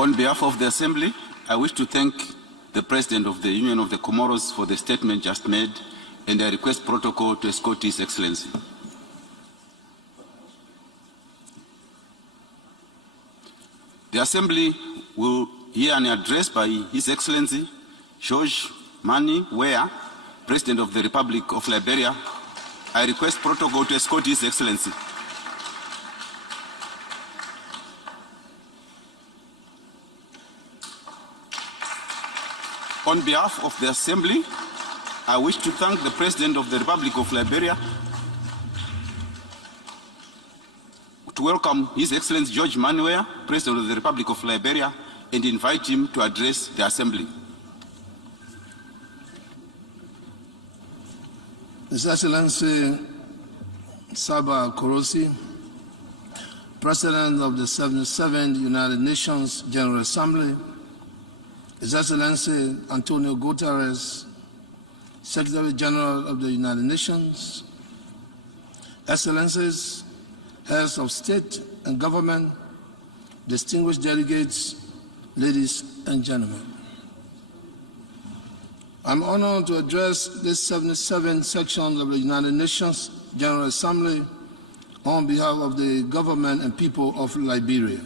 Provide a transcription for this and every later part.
On behalf of the Assembly, I wish to thank the President of the Union of the Comoros for the statement just made, and I request protocol to escort His Excellency. The Assembly will hear an address by His Excellency George Mani Weah, President of the Republic of Liberia. I request protocol to escort His Excellency. On behalf of the Assembly, I wish to thank the President of the Republic of Liberia, to welcome His Excellency George Mani Weah, President of the Republic of Liberia, and invite him to address the Assembly. His Excellency Saba Korosi, President of the 77th United Nations General Assembly, His Excellency Antonio Guterres, Secretary General of the United Nations, Excellencies, Heads of State and Government, distinguished delegates, ladies and gentlemen. I'm honored to address this 77th section of the United Nations General Assembly on behalf of the government and people of Liberia.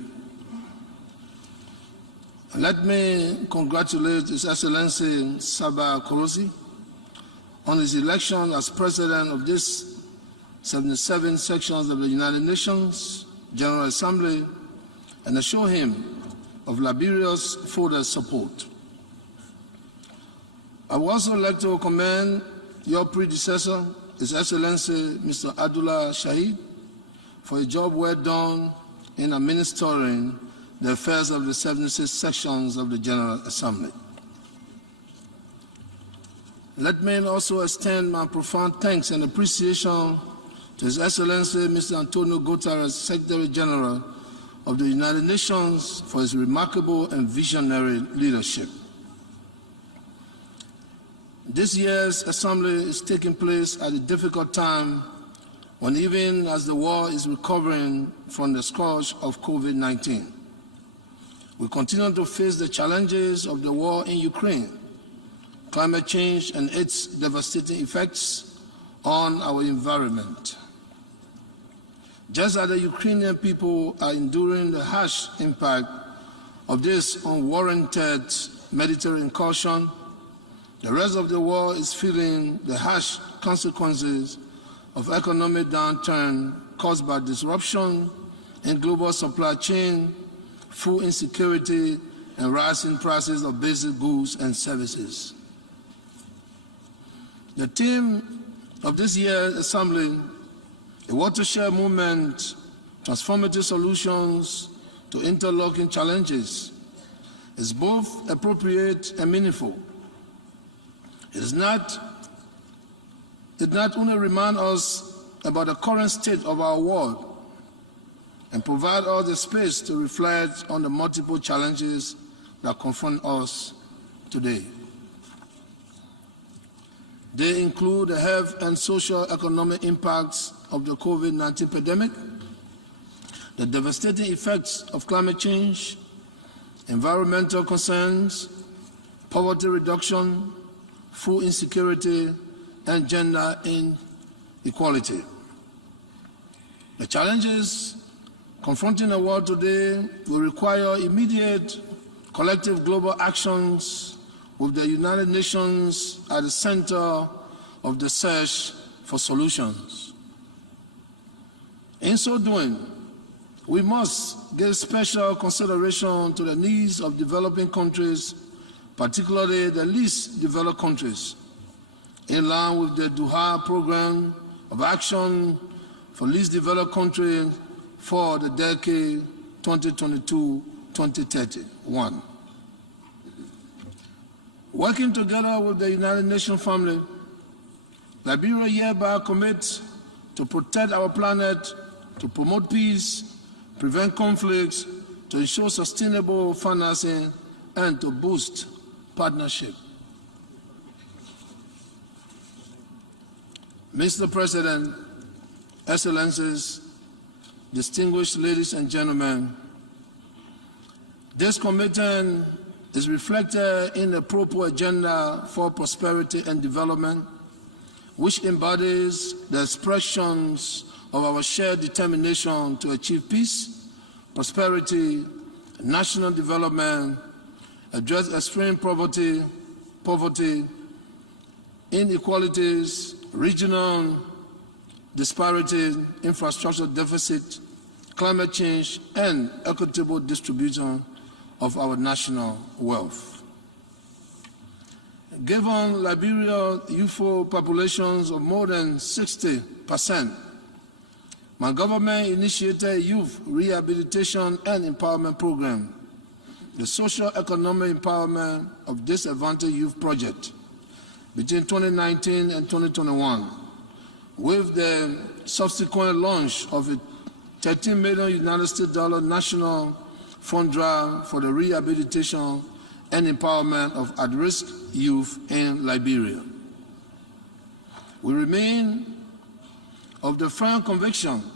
Let me congratulate His Excellency Saba Korosi on his election as President of this 77 sections of the United Nations General Assembly and assure him of Liberia's further support. I would also like to commend your predecessor, His Excellency Mr. Abdullah Shahid, for a job well done in administering the affairs of the 76 sections of the General Assembly. Let me also extend my profound thanks and appreciation to His Excellency Mr. Antonio Guterres, Secretary General of the United Nations, for his remarkable and visionary leadership. This year's Assembly is taking place at a difficult time when even as the world is recovering from the scourge of COVID-19. We continue to face the challenges of the war in Ukraine, climate change and its devastating effects on our environment. Just as the Ukrainian people are enduring the harsh impact of this unwarranted military incursion, the rest of the world is feeling the harsh consequences of economic downturn caused by disruption in global supply chain, food insecurity, and rising prices of basic goods and services. The theme of this year's Assembly, a watershed movement, transformative solutions to interlocking challenges, is both appropriate and meaningful. It not only reminds us about the current state of our world and provide us the space to reflect on the multiple challenges that confront us today. They include the health and social economic impacts of the COVID-19 pandemic, the devastating effects of climate change, environmental concerns, poverty reduction, food insecurity, and gender inequality. The challenges confronting the world today will require immediate collective global actions with the United Nations at the center of the search for solutions. In so doing, we must give special consideration to the needs of developing countries, particularly the least developed countries, in line with the Doha Program of Action for Least Developed Countries for the decade 2022-2031. Working together with the United Nations family, Liberia hereby commits to protect our planet, to promote peace, prevent conflicts, to ensure sustainable financing, and to boost partnership. Mr. President, Excellencies, distinguished ladies and gentlemen, This commitment is reflected in the proper agenda for prosperity and development, which embodies the expressions of our shared determination to achieve peace, prosperity, national development, address extreme poverty, inequalities, regional disparities, infrastructure deficit, climate change, and equitable distribution of our national wealth. Given Liberia's youthful populations of more than 60%, my government initiated a youth rehabilitation and empowerment program, the Socio-Economic Empowerment of Disadvantaged Youth Project, between 2019 and 2021, with the subsequent launch of a $13 million national fund drive for the rehabilitation and empowerment of at-risk youth in Liberia. We remain of the firm conviction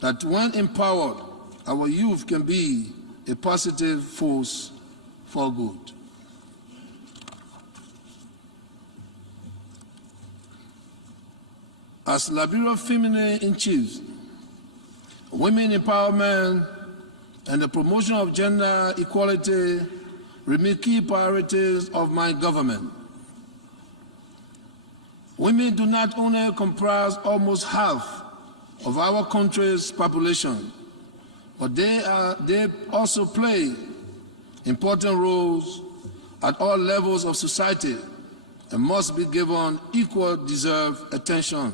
that when empowered, our youth can be a positive force for good. As Liberia Feminine in Chief, women empowerment and the promotion of gender equality remain key priorities of my government. Women do not only comprise almost half of our country's population, but they also play important roles at all levels of society and must be given equal deserved attention,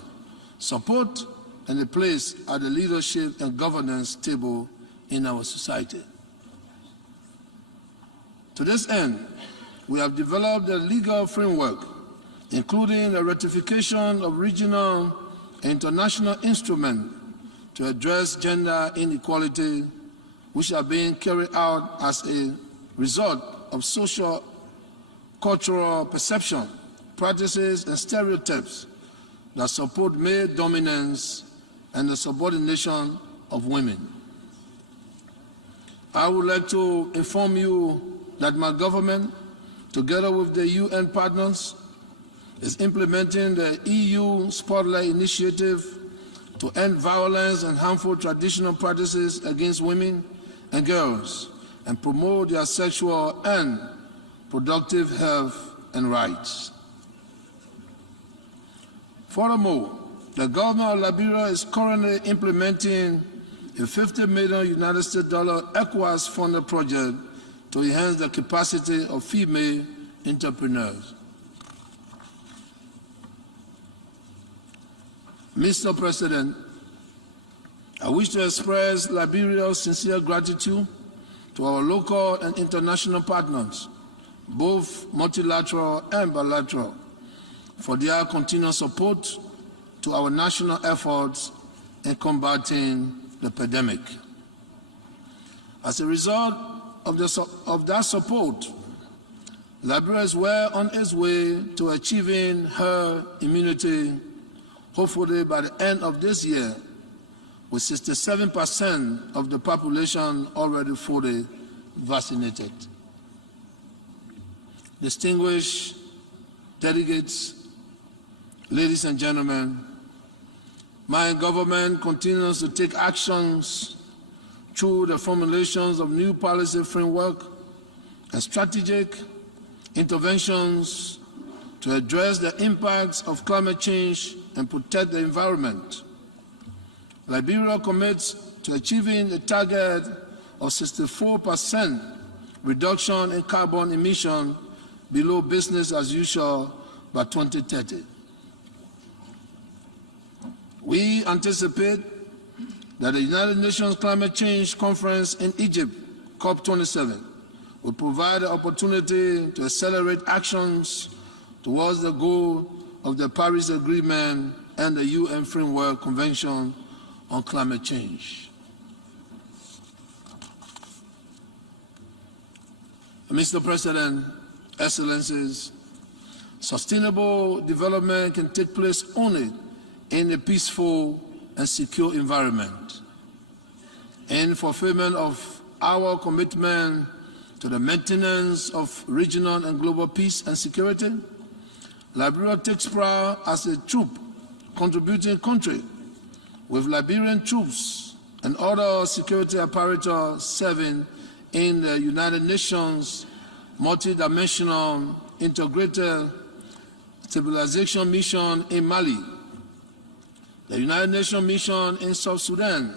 support, and a place at the leadership and governance table in our society. To this end, we have developed a legal framework, including the ratification of regional and international instruments to address gender inequality, which are being carried out as a result of social, cultural perception, practices, and stereotypes that support male dominance and the subordination of women. I would like to inform you that my government, together with the UN partners, is implementing the EU Spotlight Initiative to end violence and harmful traditional practices against women and girls and promote their sexual and productive health and rights. Furthermore, the government of Liberia is currently implementing a $50 million ECOWAS-funded project to enhance the capacity of female entrepreneurs. Mr. President, I wish to express Liberia's sincere gratitude to our local and international partners, both multilateral and bilateral, for their continued support to our national efforts in combating the pandemic. As a result of that support, Liberia is well on its way to achieving herd immunity, hopefully by the end of this year, with 67% of the population already fully vaccinated. Distinguished delegates, ladies and gentlemen, my government continues to take actions through the formulations of new policy framework and strategic interventions to address the impacts of climate change and protect the environment. Liberia commits to achieving a target of 64% reduction in carbon emission below business as usual by 2030. We anticipate that the United Nations Climate Change Conference in Egypt, COP27, will provide the opportunity to accelerate actions towards the goal of the Paris Agreement and the UN Framework Convention on Climate Change. Mr. President, Excellencies, sustainable development can take place only in a peaceful and secure environment. In fulfillment of our commitment to the maintenance of regional and global peace and security, Liberia takes pride as a troop-contributing country, with Liberian troops and other security apparatus serving in the United Nations multi-dimensional integrated stabilization mission in Mali, the United Nations mission in South Sudan,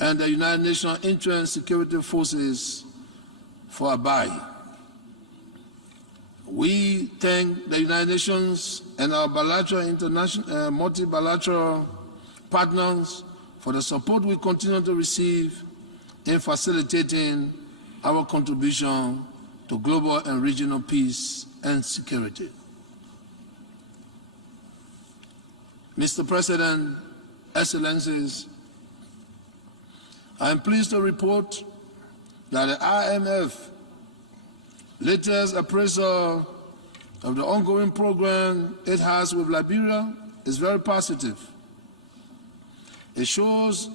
and the United Nations Interim Security Forces for Abai. We thank the United Nations and our bilateral, international, multi-bilateral partners for the support we continue to receive in facilitating our contribution to global and regional peace and security. Mr. President, Excellencies, I am pleased to report that the IMF latest appraisal of the ongoing program it has with Liberia is very positive. It shows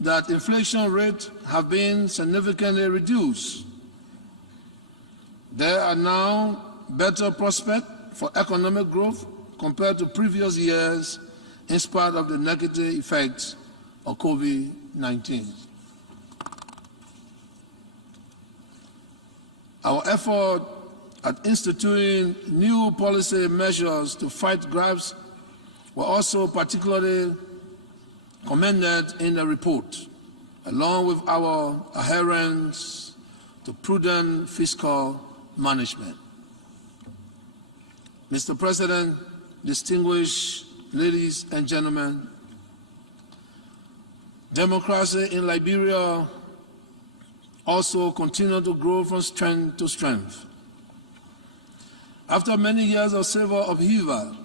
that inflation rates have been significantly reduced. There are now better prospects for economic growth compared to previous years in spite of the negative effects of COVID-19. Our effort at instituting new policy measures to fight grabs were also particularly commended in the report, along with our adherence to prudent fiscal management. Mr. President, distinguished ladies and gentlemen, democracy in Liberia also continues to grow from strength to strength. After many years of civil upheaval,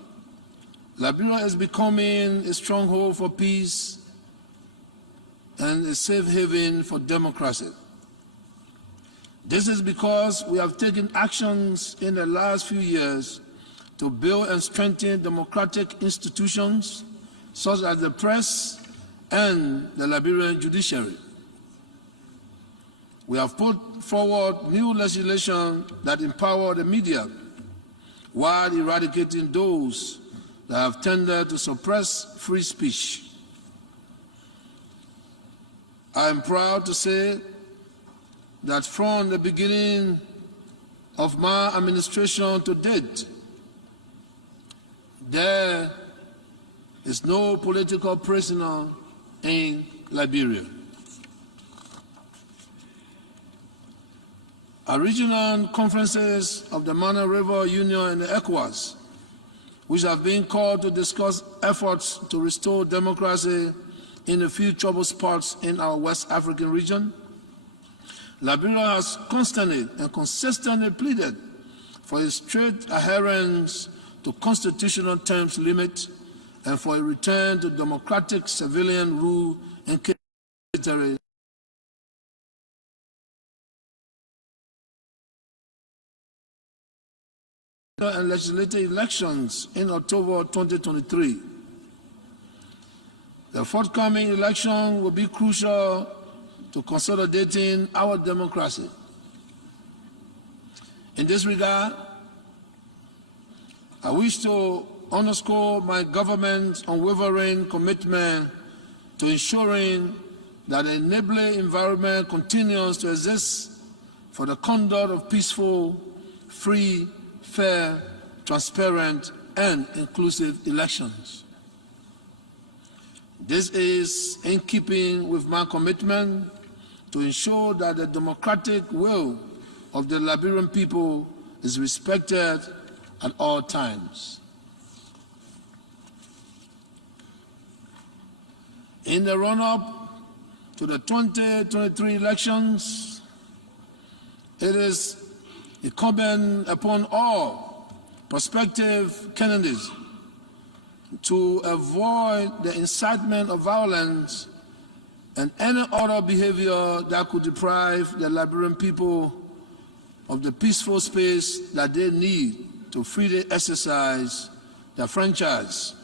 Liberia is becoming a stronghold for peace and a safe haven for democracy. This is because we have taken actions in the last few years to build and strengthen democratic institutions such as the press and the Liberian judiciary. We have put forward new legislation that empower the media while eradicating those that have tended to suppress free speech. I am proud to say that from the beginning of my administration to date, there is no political prisoner in Liberia. Our regional conferences of the Mana River Union and the ECOWAS, which have been called to discuss efforts to restore democracy in a few troubled spots in our West African region, Liberia has constantly and consistently pleaded for a strict adherence to constitutional terms limit and for a return to democratic civilian rule and capability and legislative elections in October 2023. The forthcoming election will be crucial to consolidating our democracy. In this regard, I wish to underscore my government's unwavering commitment to ensuring that an enabling environment continues to exist for the conduct of peaceful, free, fair, transparent, and inclusive elections. This is in keeping with my commitment to ensure that the democratic will of the Liberian people is respected at all times. In the run-up to the 2023 elections, it is incumbent upon all prospective candidates to avoid the incitement of violence and any other behavior that could deprive the Liberian people of the peaceful space that they need to freely exercise their franchise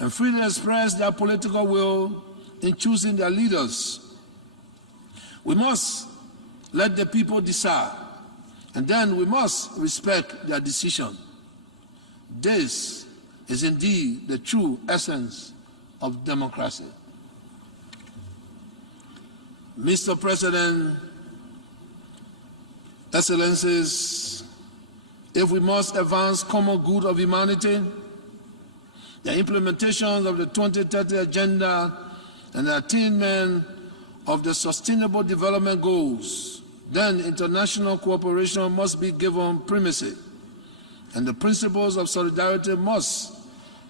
and freely express their political will in choosing their leaders. We must let the people decide, and then we must respect their decision. This is indeed the true essence of democracy. Mr. President, Excellencies, if we must advance common good of humanity, the implementation of the 2030 Agenda and the attainment of the Sustainable Development Goals, then international cooperation must be given primacy, and the principles of solidarity must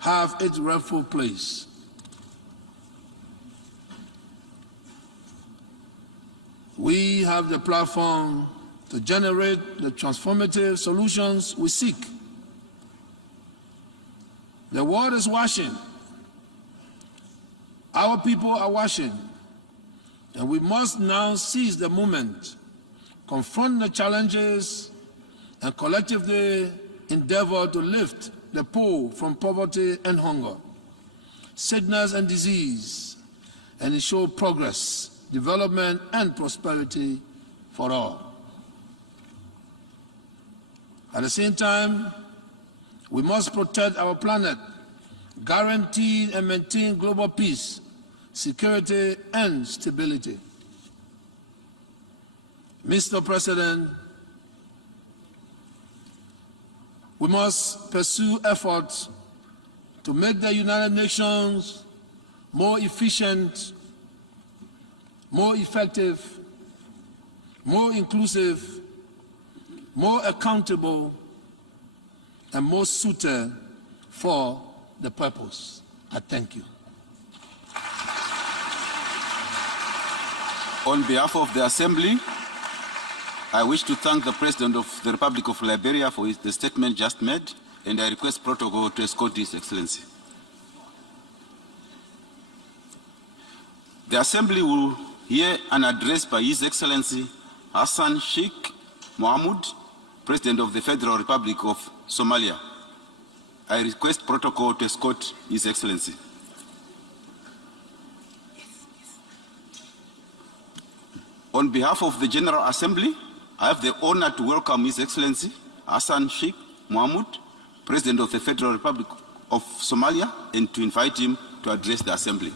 have its rightful place. We have the platform to generate the transformative solutions we seek. The world is watching. Our people are watching. And we must now seize the moment, confront the challenges, and collectively endeavor to lift the poor from poverty and hunger, sickness and disease, and ensure progress, development, and prosperity for all. At the same time, we must protect our planet, guarantee and maintain global peace, security, and stability. Mr. President, we must pursue efforts to make the United Nations more efficient, more effective, more inclusive, more accountable, and more suited for the purpose. I thank you. On behalf of the Assembly, I wish to thank the President of the Republic of Liberia for the statement just made, and I request protocol to escort His Excellency. The Assembly will hear an address by His Excellency Hassan Sheikh Mohamud, President of the Federal Republic of Somalia. I request protocol to escort His Excellency. On behalf of the General Assembly, I have the honor to welcome His Excellency Hassan Sheikh Mohamud, President of the Federal Republic of Somalia, and to invite him to address the Assembly.